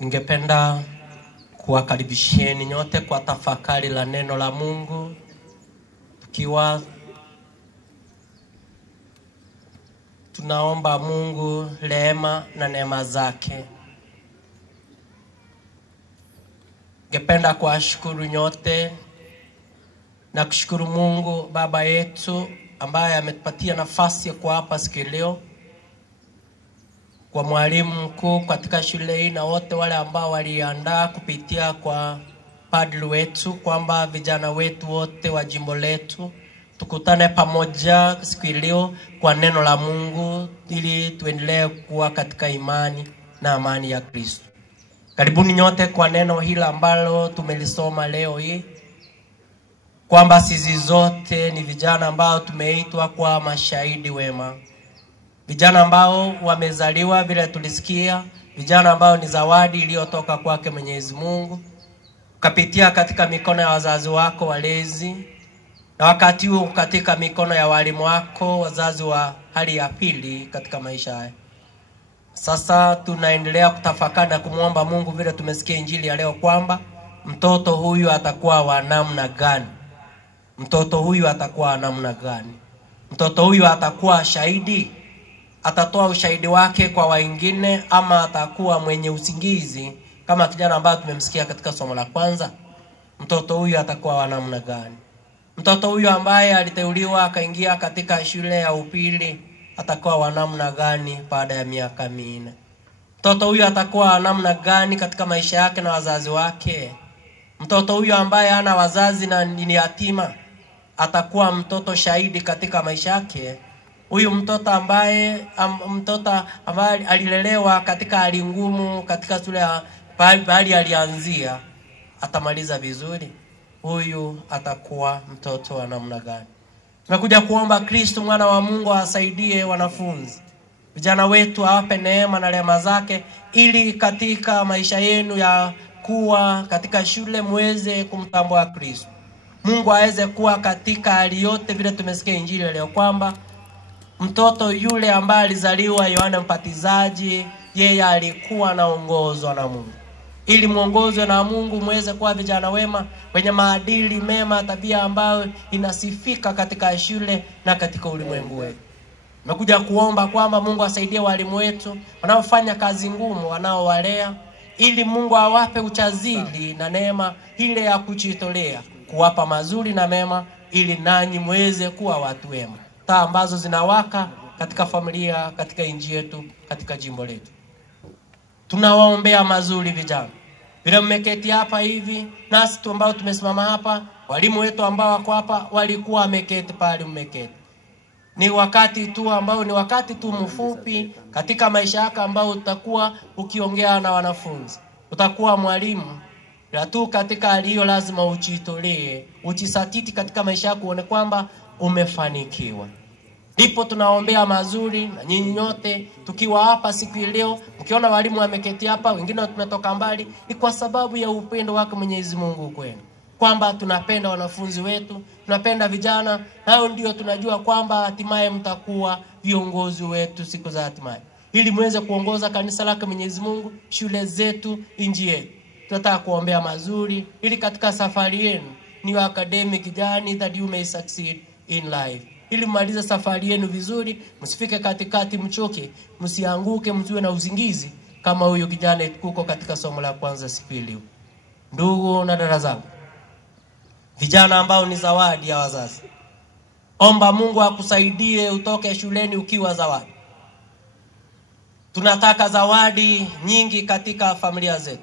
Ningependa kuwakaribisheni nyote kwa tafakari la neno la Mungu, tukiwa tunaomba Mungu rehema na neema zake. Ningependa kuwashukuru nyote na kushukuru Mungu Baba yetu ambaye ametupatia nafasi ya kuwa hapa siku leo, kwa mwalimu mkuu katika shule hii na wote wale ambao waliandaa kupitia kwa padri wetu, kwamba vijana wetu wote wa jimbo letu tukutane pamoja siku leo kwa neno la Mungu ili tuendelee kuwa katika imani na amani ya Kristo. Karibuni nyote kwa neno hili ambalo tumelisoma leo hii, kwamba sisi zote ni vijana ambao tumeitwa kwa mashahidi wema. Vijana ambao wamezaliwa vile tulisikia, vijana ambao ni zawadi iliyotoka kwake Mwenyezi Mungu, ukapitia katika mikono ya wazazi wako walezi, na wakati huo katika mikono ya walimu wako, wazazi wa hali ya pili katika maisha haya. Sasa tunaendelea kutafakari na kumuomba Mungu vile tumesikia injili ya leo, kwamba mtoto huyu atakuwa wa namna gani? Mtoto huyu atakuwa wa namna gani? Mtoto huyu atakuwa shahidi? Atatoa ushahidi wake kwa wengine, ama atakuwa mwenye usingizi kama kijana ambaye tumemsikia katika somo la kwanza? Mtoto huyu atakuwa wa namna gani? Mtoto huyu ambaye aliteuliwa akaingia katika shule ya upili atakuwa wa namna gani baada ya miaka 4? Mtoto huyu atakuwa wa namna gani katika maisha yake na wazazi wake? Mtoto huyu ambaye hana wazazi na ni yatima atakuwa mtoto shahidi katika maisha yake? Huyu mtoto ambaye alilelewa katika hali ngumu katika shule ya pahali alianzia, atamaliza vizuri? Huyu atakuwa mtoto wa namna gani? Tumekuja kuomba Kristo mwana wa Mungu asaidie wanafunzi, vijana wetu, awape neema na rehema zake, ili katika maisha yenu ya kuwa katika shule muweze kumtambua Kristo. Mungu aweze kuwa katika hali yote vile tumesikia injili leo, kwamba mtoto yule ambaye alizaliwa Yohana Mbatizaji, yeye alikuwa anaongozwa na Mungu. Ili muongozwe na Mungu muweze kuwa vijana wema wenye maadili mema, tabia ambayo inasifika katika shule na katika ulimwengu wetu. Tumekuja kuomba kwamba Mungu asaidie walimu wetu wanaofanya kazi ngumu, wanaowalea, ili Mungu awape uchazili na neema ile ya kujitolea kuwapa mazuri na mema, ili nanyi muweze kuwa watu wema, taa ambazo zinawaka katika familia, katika inji yetu, katika jimbo letu. Tunawaombea mazuri vijana. Vile mmeketi hapa hivi, nasi tu ambao tumesimama hapa, walimu wetu ambao wako hapa walikuwa wameketi pale mmeketi. Ni wakati tu ambao ni wakati tu mfupi katika maisha yako ambao utakuwa ukiongea na wanafunzi. Utakuwa mwalimu, ila tu katika hali hiyo lazima ujitolee, ujisatiti katika maisha yako uone kwamba umefanikiwa. Ndipo tunaombea mazuri na nyinyi nyote tukiwa hapa siku leo. Mkiona walimu wameketi hapa, wengine tumetoka mbali, ni kwa sababu ya upendo wake Mwenyezi Mungu kwenu, kwamba tunapenda wanafunzi wetu, tunapenda vijana, nao ndio tunajua kwamba hatimaye mtakuwa viongozi wetu siku za hatimaye, ili muweze kuongoza kanisa lake Mwenyezi Mungu, shule zetu, inji yetu. Tunataka kuombea mazuri ili katika safari yenu ni academic journey that you may succeed in life, ili mmalize safari yenu vizuri, msifike katikati mchoke, msianguke, msiwe na usingizi kama huyo kijana kuko katika somo la kwanza siku leo. Ndugu na dada zangu, vijana ambao ni zawadi ya wazazi, omba Mungu akusaidie utoke shuleni ukiwa zawadi. Tunataka zawadi nyingi katika familia zetu.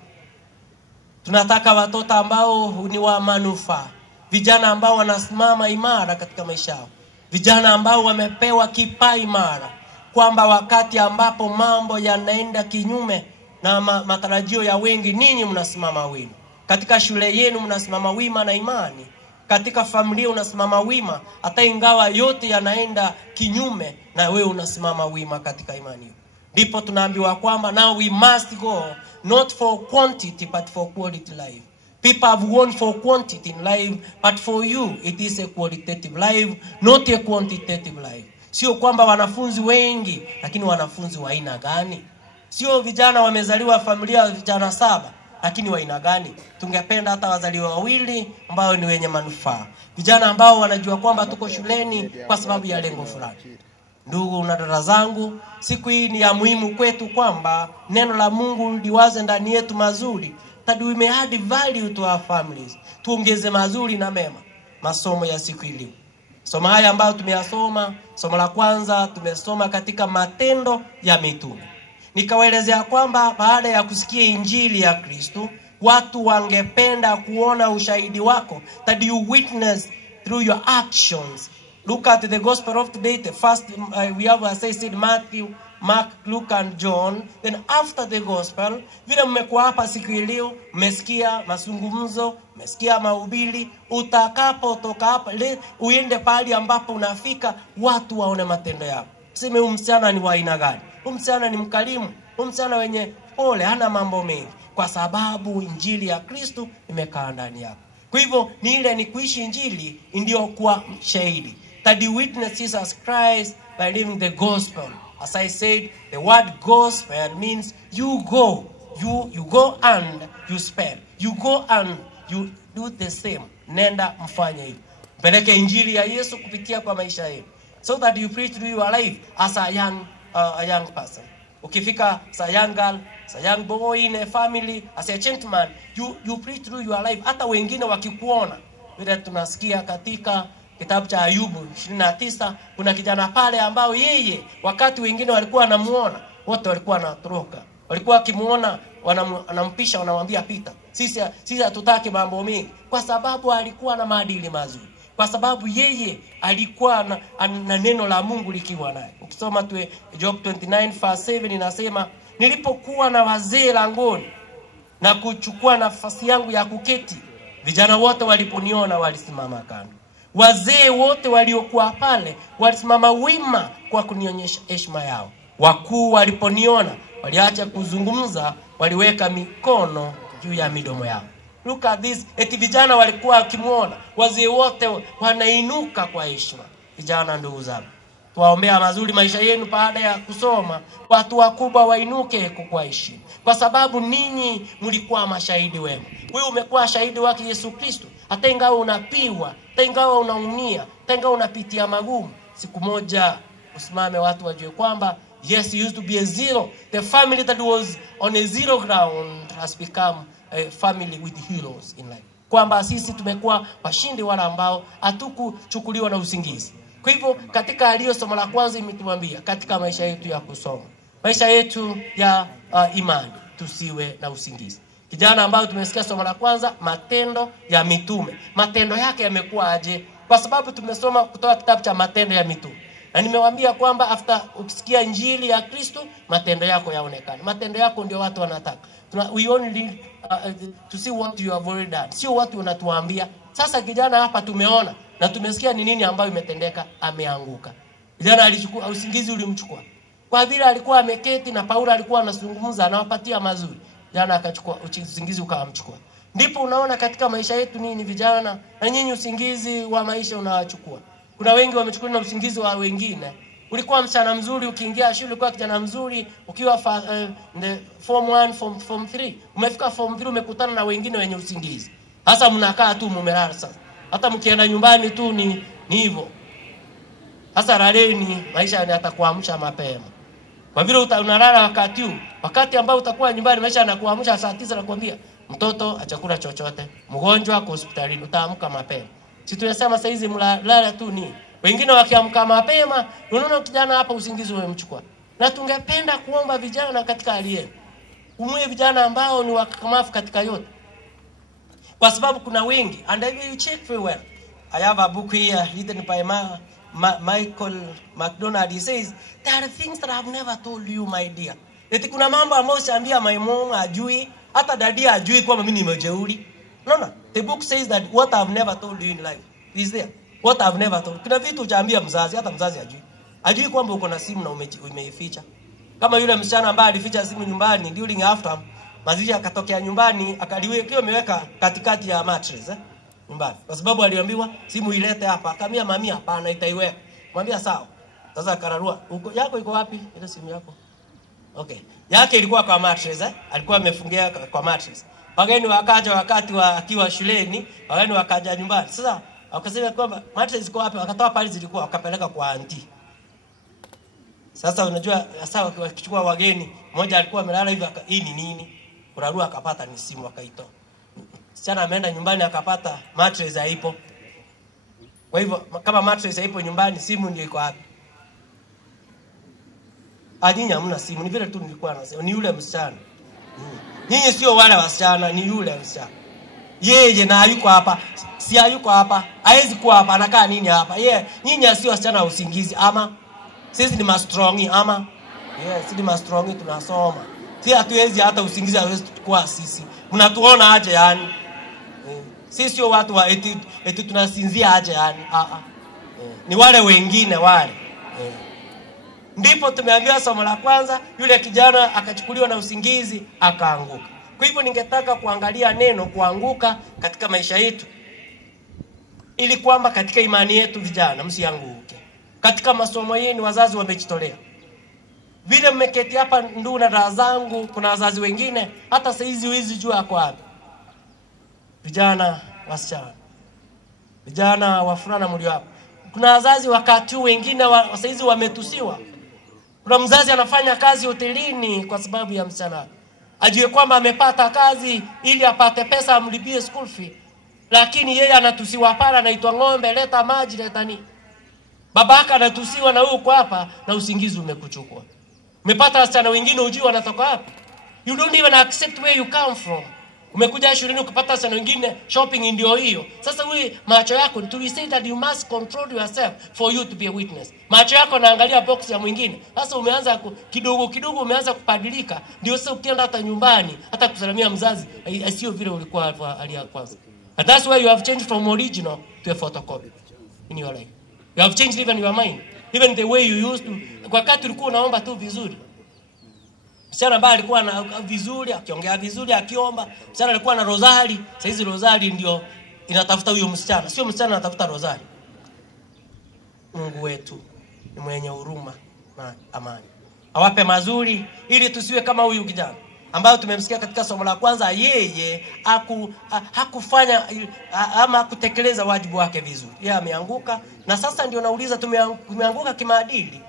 Tunataka watoto ambao ni wa manufaa, vijana ambao wanasimama imara katika maisha yao, vijana ambao wamepewa kipaji imara, kwamba wakati ambapo mambo yanaenda kinyume na matarajio ya wengi, ninyi mnasimama wima. Katika shule yenu mnasimama wima na imani, katika familia unasimama wima, hata ingawa yote yanaenda kinyume, na wewe unasimama wima katika imani. Ndipo tunaambiwa kwamba now we must go not for quantity but for quality life. People have gone for quantity in life, but for you it is a qualitative life, not a quantitative life. Sio kwamba wanafunzi wengi, lakini wanafunzi wa aina gani? Sio vijana wamezaliwa familia ya vijana 7, lakini wa aina gani? Tungependa hata wazaliwa 2 ambao ni wenye manufaa. Vijana ambao wanajua kwamba tuko shuleni kwa sababu ya lengo fulani. Ndugu na dada zangu, siku hii ni ya muhimu kwetu kwamba neno la Mungu liwaze ndani yetu mazuri, that we may add value to our families. Tuongeze mazuri na mema. Masomo ya siku hii. Somo haya ambayo tumeyasoma, somo la kwanza tumesoma katika Matendo ya Mitume. Nikawaelezea kwamba baada ya kusikia injili ya Kristo, watu wangependa kuona ushahidi wako, that you witness through your actions. Look at the gospel of today. The first we have, as I said, Matthew, Mark, Luke and John. Then after the gospel, vile mmekuwa hapa siku leo, mmesikia mazungumzo, mmesikia mahubiri, utakapotoka hapa uende pale ambapo unafika, watu waone matendo yako. Sema msichana ni wa aina gani? Msichana ni mkarimu, msichana wenye pole, hana mambo mengi, kwa sababu injili ya Kristo imekaa ndani yako. Kwa hivyo ni ile ni kuishi injili ndio kuwa shahidi. That you witness Jesus Christ by living the gospel. As I said, the word gospel means you go. You go and you spell. You go and you do the same. Nenda mfanye hivyo. Peleke injili ya Yesu kupitia kwa maisha yenu. So that you preach through your life as a young person. Ukifika as a young girl, as a young boy in a family, as a gentleman, you preach through your life. Hata wengine wakikuona. Vile tunasikia katika kitabu cha Ayubu 29, kuna kijana pale ambao yeye wakati wengine walikuwa wanamuona, wote walikuwa wanatoroka. Walikuwa wakimuona wanampisha, wanamwambia pita. Sisi hatutaki mambo mengi, kwa sababu alikuwa na maadili mazuri. Kwa sababu yeye alikuwa na neno la Mungu likiwa naye. Ukisoma tu Job 29 verse 7 inasema, nilipokuwa na wazee langoni na kuchukua nafasi yangu ya kuketi, vijana wote waliponiona walisimama kando. Wazee wote waliokuwa pale walisimama wima kwa kunionyesha heshima yao. Wakuu waliponiona waliacha kuzungumza, waliweka mikono juu ya midomo yao. Look at this. Eti vijana walikuwa wakimuona, wazee wote wanainuka kwa heshima. Vijana ndugu zangu, tuwaombea mazuri maisha yenu baada ya kusoma. Watu wakubwa wainuke kwa heshima, kwa sababu ninyi mlikuwa mashahidi wema. Wewe umekuwa shahidi wake Yesu Kristo. Hata ingawa unapiwa, hata ingawa unaumia, hata ingawa unapitia magumu, siku moja usimame watu wajue kwamba yes, you used to be a zero. The family that was on a zero ground has become a family with heroes in life. Kwamba sisi tumekuwa washindi wala ambao hatukuchukuliwa na usingizi. Kwa hivyo katika aliyo somo la kwanza imetuambia katika maisha yetu ya kusoma, maisha yetu ya imani, tusiwe na usingizi. Kijana ambao tumesikia somo la kwanza, Matendo ya Mitume. Matendo yake yamekuwa aje? Kwa sababu tumesoma kutoka kitabu cha Matendo ya Mitume. Na nimewaambia kwamba after ukisikia injili ya Kristo, matendo yako yaonekane. Matendo yako ndio watu wanataka. We only to see what you have already done. Sio watu wanatuambia. Sasa kijana hapa tumeona na tumesikia ni nini ambayo imetendeka, ameanguka. Kijana alichukua usingizi, ulimchukua. Kwa vile alikuwa ameketi na Paulo alikuwa anazungumza, anawapatia mazuri. Jana akachukua usingizi ukamchukua. Ndipo unaona katika maisha yetu nini vijana, na nyinyi usingizi wa maisha unawachukua. Kuna wengi wamechukua na usingizi wa wengine. Ulikuwa msichana mzuri, ukiingia shule ulikuwa kijana mzuri, ukiwa form 1, form 3, umefika form 3 umekutana na wengine wenye usingizi. Sasa mnakaa tu mumelala sasa. Hata mkienda nyumbani tu ni hivyo. Sasa raleni, maisha yatakuamsha mapema. Kwa vile unalala wakati ambao utakuwa nyumbani, maisha yanakuamsha saa 9 na kuambia mtoto achakula chochote, mgonjwa kwa hospitalini, utaamka mapema. Si tunasema saa hizi mlala tu ni. Wengine wakiamka mapema, unaona kijana hapa usingizi umemchukua. Na tungependa kuomba vijana katika hali yenu. Umwe vijana ambao ni wakakamavu katika yote. Kwa sababu kuna wengi, and I will check very well. I have a book here written by Michael McDonald. He says, there are things that I've never told you, my dear. Eti kuna mambo ambayo siambia my mom ajui, hata daddy ajui kwamba mimi ni mjeuri. No. The book says that what I've never told you in life is there. What I've never told. Kuna vitu hujaambia mzazi, hata mzazi ajui. Ajui kwamba uko na simu na umeificha. Kama yule msichana ambaye alificha simu nyumbani during after mazishi, akatokea nyumbani akaliweka ameweka katikati ya mattress nyumbani. Kwa sababu aliambiwa simu ilete hapa. Akamwambia mami hapana, itaiweka. Mwambia sawa. Sasa akararua, yako iko wapi ile simu yako? Okay. yake ilikuwa kwa mattress, alikuwa amefungia kwa mattress. Wageni wakaja wakati akiwa shuleni, wageni wakaja nyumbani. Sasa wakasema kwamba mattress ziko wapi? Wakatoa pale zilikuwa, wakapeleka kwa auntie. Sasa unajua sasa wakichukua wageni, mmoja alikuwa amelala hivi, hii ni nini? Kurarua akapata ni simu, akaitoa. Msichana ameenda nyumbani akapata mattress haipo. Kwa hivyo kama mattress haipo nyumbani, simu ndio iko wapi? Nyinyi hamna simu, ni vile tu nilikuwa nasema ni yule msichana. Nyinyi sio wale wasichana, ni yule msichana. Yeye na hayuko hapa, si hayuko hapa, haizi kuwa hapa, anakaa nini hapa? Nyinyi sio wasichana wa usingizi ama sisi ni mastrongi ama sisi ni mastrongi tunasoma. Si hatuwezi hata usingizi hawezi kuwa sisi. Mnatuona aje yani? Sisi sio watu wa eti tunasinzia aje yani. Ni wale wengine wale. Ndipo tumeambiwa somo la kwanza, yule kijana akachukuliwa na usingizi akaanguka. Kwa hivyo ningetaka kuangalia neno kuanguka katika maisha yetu, ili kwamba katika imani yetu vijana msianguke. Katika masomo yenu wazazi wamejitolea. Vile mmeketi hapa ndugu na dada zangu, kuna wazazi wengine hata saizi hizi jua kwa wapi. Vijana wasichana, vijana wafurana mlio hapa. Kuna wazazi wakati wengine saizi wametusiwa. Kuna mzazi anafanya kazi hotelini kwa sababu ya msichana. Ajue kwamba amepata kazi ili apate pesa amlipie school fee. Lakini yeye anatusiwa pala, anaitwa ng'ombe, leta maji, leta nini. Babaka anatusiwa na huko hapa na usingizi umekuchukua. Umepata wasichana wengine ujui wanatoka wapi. You don't even accept where you come from. Umekuja shuleni ukipata wasichana wengine, shopping ndio hiyo. Sasa wewe macho yako, we say that you must control yourself for you to be a witness. Macho yako naangalia box ya mwingine. Sasa umeanza kidogo kidogo umeanza kupadilika. Ndio sasa ukienda hata nyumbani, hata kusalimia mzazi, sio vile ulikuwa hali ya kwanza. And that's why you have changed from original to a photocopy in your life. You have changed even your mind. Even the way you used to. Kwa wakati ulikuwa unaomba tu vizuri. Msichana ambaye alikuwa na vizuri, akiongea vizuri, akiomba. Msichana alikuwa na rozari. Sasa hizi rozari ndio inatafuta huyo msichana. Sio msichana anatafuta rozari. Mungu wetu ni mwenye huruma na amani. Awape mazuri ili tusiwe kama huyu kijana ambao tumemsikia katika somo la kwanza. Yeye hakufanya ama kutekeleza wajibu wake vizuri. Yeye ameanguka, na sasa ndio nauliza, tumeanguka kimaadili.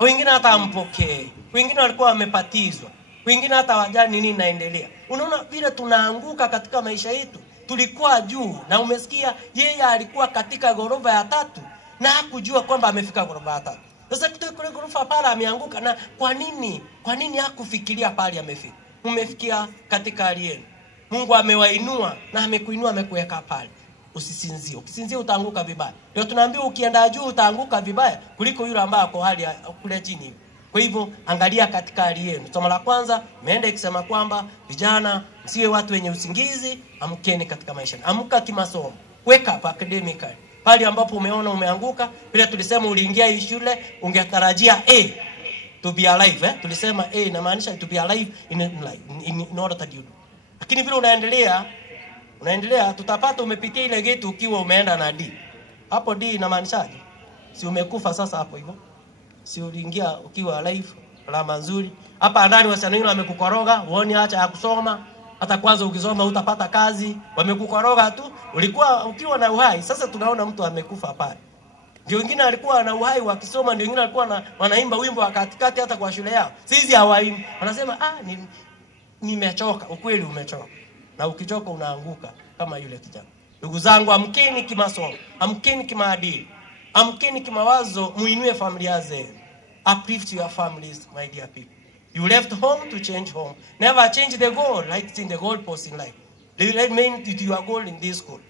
Wengine hata ampokee, wengine walikuwa wamepatizwa, wengine hata wajani nini naendelea. Unaona vile tunaanguka katika maisha yetu. Tulikuwa juu, na umesikia yeye alikuwa katika ghorofa ya 3 na hakujua kwamba amefika ghorofa ya 3. Sasa kule ghorofa pale ameanguka, na kwa nini hakufikiria pale amefika? Umefikia katika hali yenu. Mungu amewainua na amekuinua, amekuweka pale. Usisinzie. Ukisinzia utaanguka vibaya. Ndio tunaambiwa ukienda juu utaanguka vibaya kuliko yule ambaye ako hali kule chini. Kwa hivyo angalia katika hali yenu. Somo la kwanza imeenda ikisema kwamba vijana msiwe watu wenye usingizi, amkeni katika maisha. Amka kimasomo. Wake up academically. Pale ambapo umeona umeanguka, bila tulisema uliingia hii shule ungetarajia to be alive, tulisema inamaanisha to be alive in order that you do. Lakini vile unaendelea tutapata umepitia ile gate ukiwa umeenda na D. Hapo D inamaanishaje? Si umekufa sasa hapo hivyo? Si uliingia ukiwa alive, alama nzuri. Hapa ndani wasichana wengine wamekukoroga, uone acha ya kusoma. Hata kwanza ukisoma utapata kazi, wamekukoroga tu. Ulikuwa ukiwa na uhai, sasa tunaona mtu amekufa pale. Ndio wengine walikuwa na uhai wakisoma, ndio wengine walikuwa wanaimba wimbo wa katikati hata kwa shule yao. Sisi hawaimbi. Wanasema nimechoka. Ukweli umechoka. Na ukichoka unaanguka kama yule kijana. Ndugu zangu, amkeni kimasomo, amkeni kimaadili, amkeni kimawazo, muinue familia zenu. Uplift your families, my dear people. You left home to change home. Never change the goal, like it's in the goalpost in life. Remain to your goal in this school.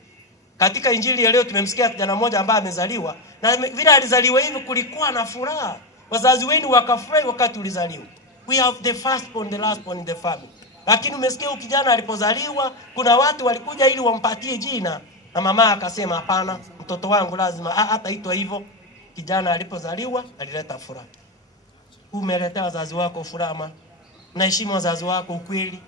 Katika injili ya leo tumemsikia kijana mmoja ambaye amezaliwa, na vile alizaliwa hivi kulikuwa na furaha. Wazazi wenu wakafurahi wakati ulizaliwa. We have the firstborn, the lastborn in the family. Lakini umesikia kijana alipozaliwa, kuna watu walikuja ili wampatie jina, na mama akasema hapana, mtoto wangu lazima hataitwa hivyo. Kijana alipozaliwa alileta furaha. Umeletea wazazi wako furaha? Unaheshimu wazazi wako ukweli?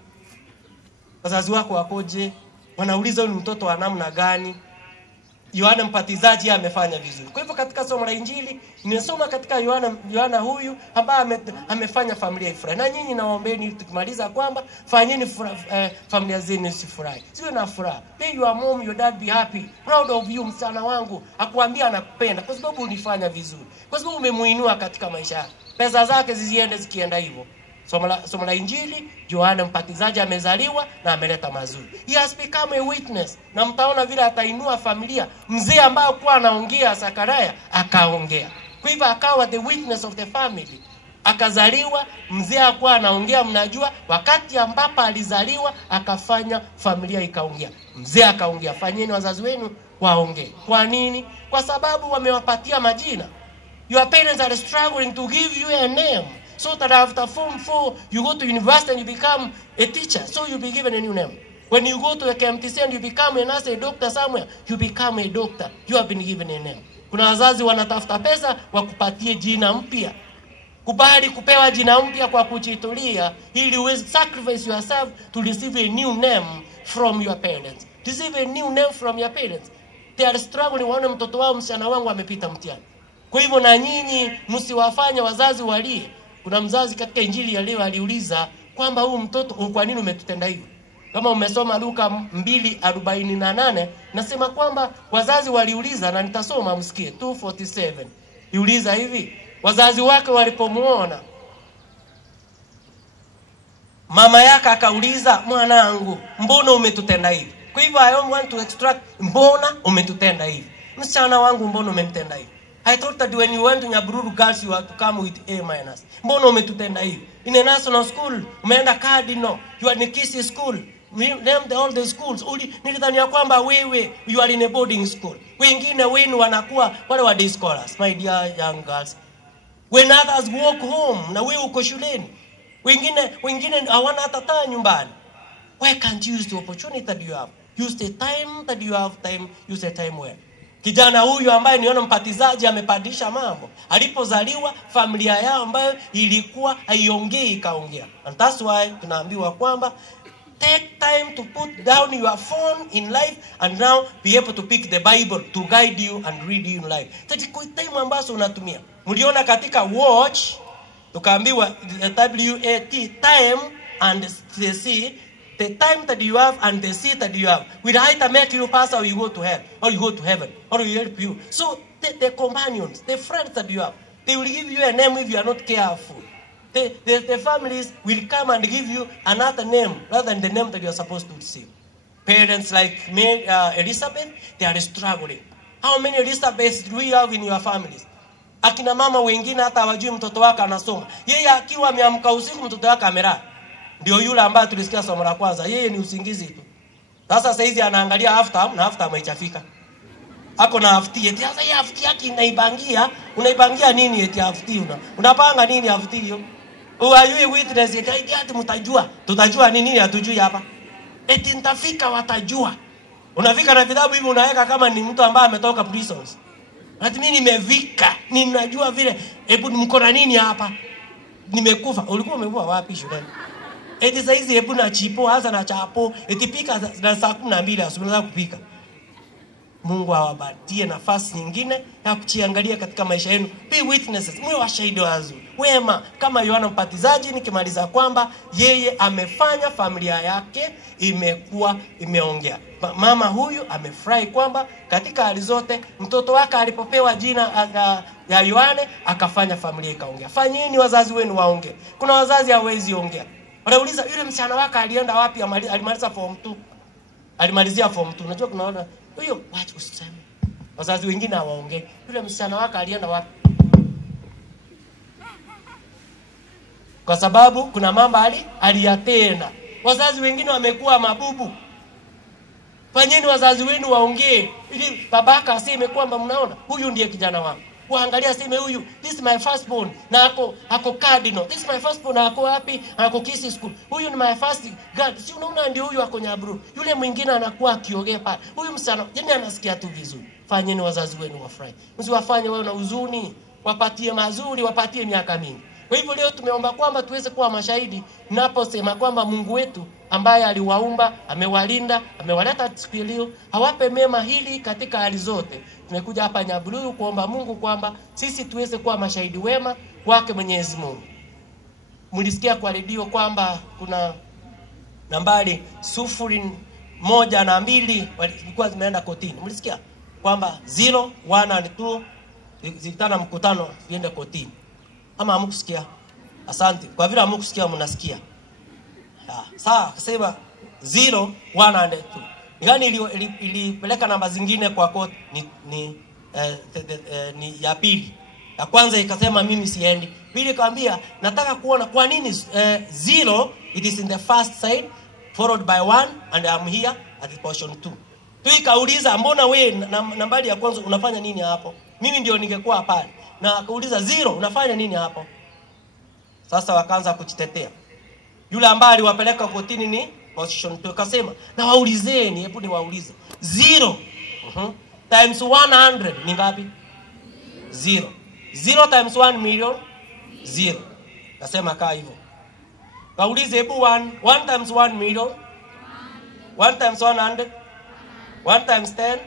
Wazazi wako wakoje? Wanauliza huyu mtoto wa namna gani? Yohana Mbatizaji amefanya vizuri. Kwa hivyo katika somo la Injili nimesoma katika Yohana huyu ambaye amefanya familia ifurahi. Na nyinyi nawaombeni tukimaliza kwamba fanyeni familia zenu zifurahi. Siwe na furaha. May your mom, your dad be happy. Proud of you msana wangu. Akuambia anakupenda kwa sababu unifanya vizuri. Kwa sababu umemuinua katika maisha yake. Pesa zake ziende zikienda hivyo. Somo la Injili, Yohana Mbatizaji amezaliwa na ameleta mazuri. He has become a witness. Na mtaona vile atainua familia. Mzee ambaye kwa anaongea Zakaria akaongea. Kwa hivyo akawa the witness of the family. Akazaliwa, mzee akwa anaongea, mnajua wakati ambapo alizaliwa akafanya familia ikaongea. Mzee akaongea, fanyeni wazazi wenu waongee. Kwa nini? Kwa sababu wamewapatia majina. Your parents are struggling to give you a name. So that after Form 4, you go to university and you become a teacher. So you'll be given a new name. When you go to a KMTC and you become a nurse, a doctor somewhere, you become a doctor. You have been given a name. Kuna wazazi wanatafuta pesa wakupatie jina mpya. Kubali kupewa jina mpya kwa kujitolea ili uweze sacrifice yourself to receive a new name from your parents. Receive a new name from your parents. They are struggling, waone mtoto wao msichana wangu amepita mtihani. Kwa hivyo na nyinyi msiwafanye wazazi walie. Kuna mzazi katika Injili ya leo aliuliza kwamba huyu mtoto kwa nini umetutenda hivi? Kama umesoma Luka 2:48 nasema kwamba wazazi waliuliza, na nitasoma msikie 2:47. Iuliza hivi, wazazi wake walipomuona, mama yake akauliza, mwanangu, mbona umetutenda hivi? Kwa hivyo I don't want to extract mbona umetutenda hivi. Msichana wangu, mbona umenitenda hivi? I thought that when you went to Nyaburu girls you had to come with A-. Mbona umetutenda hivi? In a national school, umeenda Cardinal, you are in Kisii school, named all the schools. Nilidhania kwamba wewe you are in a boarding school. Wengine wenu wanakuwa wale wa day scholars, my dear young girls. When others walk home, na wewe uko shuleni. Wengine hawana hata taa nyumbani. Why can't you use the opportunity that you have? Use the time that you have time, use the time well. Kijana huyu ambaye ni Yohana Mbatizaji amepandisha mambo. Alipozaliwa familia yao ambayo ilikuwa haiongei ikaongea. And that's why tunaambiwa kwamba take time to put down your phone in life and now be able to pick the Bible to guide you and read you in life. That time ambazo unatumia. Mliona katika watch tukaambiwa WAT time and the time that you have and the seat that you have will either make you pass or you go to hell, or you go to heaven, or you help you. So the companions, the friends that you have, they will give you a name if you are not careful. The families will come and give you another name rather than the name that you are supposed to receive. Parents like me, Elizabeth, they are struggling. How many Elizabeths do we have in your families? Akina mama wengine hata hawajui mtoto wake anasoma. Yeye akiwa ameamka usiku mtoto wake amelala. Ndio yule ambaye tulisikia somo la kwanza, yeye ni usingizi tu. Sasa hizi anaangalia after na after haijafika. Ako na after eti sasa hii after yake unaibangia nini eti after unapanga nini after hiyo? Uayui witness eti mtajua. Tutajua nini hatujui hapa. Eti nitafika watajua. Unafika na vitabu hivi unaweka kama ni mtu ambaye ametoka prisons. Ati mimi nimevika, ninajua vile hebu mko na nini hapa? Nimekufa. Ulikuwa umevua wapi shuleni? Eti saizi hebu na chipo hasa na chapo eti pika na saa 12 asubuhi za kupika. Mungu awapatie nafasi nyingine ya kujiangalia katika maisha yenu. Be witnesses, mwe washahidi wazuri. Wema kama Yohana Mbatizaji, nikimaliza kwamba yeye amefanya familia yake imekuwa imeongea. Mama huyu amefurahi kwamba katika hali zote mtoto wake alipopewa jina ya Yohana akafanya familia ikaongea. Fanyeni wazazi wenu waongee. Kuna wazazi hawezi ongea. Wanauliza yule msichana wake alienda wapi? Alimaliza form 2. Alimalizia form 2. Unajua kunaona huyo wacha usiseme. Wazazi wengine hawaongei. Yule msichana wake alienda wapi? Kwa sababu kuna mambo aliyatenda. Wazazi wengine wamekuwa mabubu. Fanyeni wazazi wenu waongee ili babaka aseme kwamba mnaona huyu ndiye kijana wangu. Waangalia aseme huyu, this is my firstborn na ako Cardinal. This is my firstborn na ako wapi? Ako Kisii school. Huyu ni my first God. Si unaona ndio huyu ako Nyaburu. Yule mwingine anakuwa akiongea pale. Huyu msana, yani anasikia tu vizuri. Fanyeni wazazi wenu wafurahi. Msiwafanye wao na huzuni, wapatie mazuri, wapatie miaka mingi. Kwa hivyo leo tumeomba kwamba tuweze kuwa mashahidi naposema kwamba Mungu wetu ambaye aliwaumba, amewalinda, amewaleta siku leo, awape mema hili katika hali zote. Tumekuja hapa Nyabululu kuomba Mungu kwamba sisi tuweze kuwa mashahidi wema wake Mwenyezi Mungu. Mlisikia kwa redio kwamba kuna nambari 0, 1 na 2 walikuwa zimeenda kotini. Mlisikia kwamba 0, 1 and 2 zilitana mkutano viende kotini. Ama hamkusikia? Asante. Kwa vile hamkusikia mnasikia. Sawa, kasema 0, 1 and 2. Gani ilipeleka namba zingine kwa koti ni ya pili. Ya kwanza ikasema mimi siendi. Pili ikamwambia nataka kuona kwa nini 0 it is in the first side followed by 1 and I'm here at the portion 2. Ikauliza mbona wewe nambari ya kwanza unafanya nini hapo? Mimi ndio ningekuwa pale. Na akauliza 0 unafanya nini hapo? Sasa wakaanza kujitetea. Yule ambaye aliwapeleka kotini ni position 2. Akasema na waulizeni, hebu ni waulize 0 times 100 ni ngapi? 0. 0 times 1 million 0. Akasema kaa hivyo. Waulize hebu 1 times 1 million 1 times 100 1 times 10.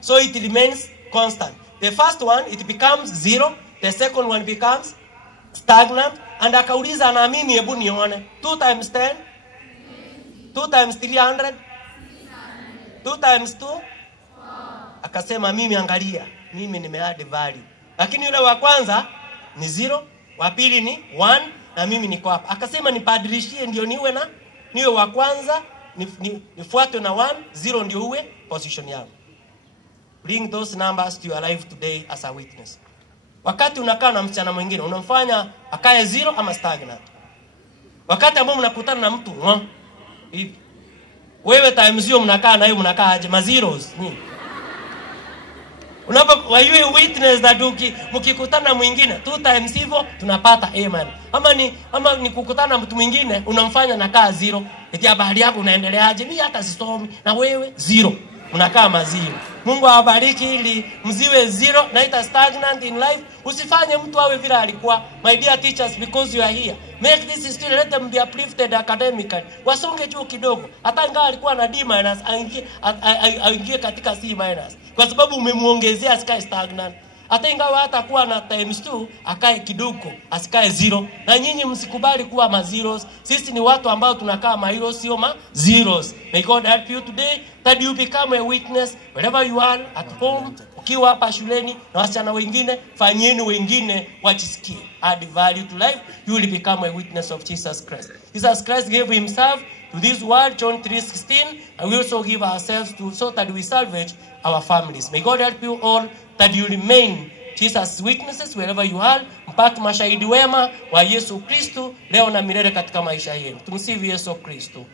So it remains constant. The first one it becomes 0, the second one becomes stagnant. And akauliza na mimi hebu nione 2 times 10 2 times 300 2 times 2. Akasema mimi angalia, mimi nimeadd value. Lakini yule wa kwanza ni 0, wa pili ni 1 na mimi niko hapa. Akasema nipadilishie ndio niwe wa kwanza, nifuatwe na 1, 0 ndio uwe position yangu. Bring those numbers to your life today as a witness. Wakati unakaa na msichana mwingine unamfanya akae 0 ama stagnant. Wakati ambao mnakutana na mtu hivi, wewe times 0 mnakaa na yeye mnakaa aje? Ma zeros nini? Wewe witness that mkikutana mwingine 2 times hivyo tunapata amen. Ama ni kukutana na mtu mwingine unamfanya nakaa 0. Eti habari yako unaendeleaje? Mimi hata sisomi na wewe 0. Unakaa maziro. Mungu awabariki ili mziwe 0 na ita stagnant in life. Usifanye mtu awe vile alikuwa. My dear teachers, because you are here, make this student, let them be uplifted academically. Wasonge juu kidogo. Hata ingawa alikuwa na D- aingie katika C-. Kwa sababu umemuongezea asikae stagnant. Hata ingawa hatakuwa na times 2 akae kidogo, asikae 0. Na nyinyi msikubali kuwa ma zeros. Sisi ni watu ambao tunakaa ma heroes sio ma zeros. May God help you today that you become a witness wherever you are, at home, ukiwa hapa shuleni na wasichana wengine, fanyeni wengine wajisikie. Add value to life, you will become a witness of Jesus Christ. Jesus Christ gave himself to this world, John 3:16, and we also give ourselves to so that we salvage our families. May God help you all that you remain Jesus' witnesses wherever you are, mpate mashahidi wema wa Yesu Kristo leo na milele katika maisha yenu. Tumsifu Yesu Kristo.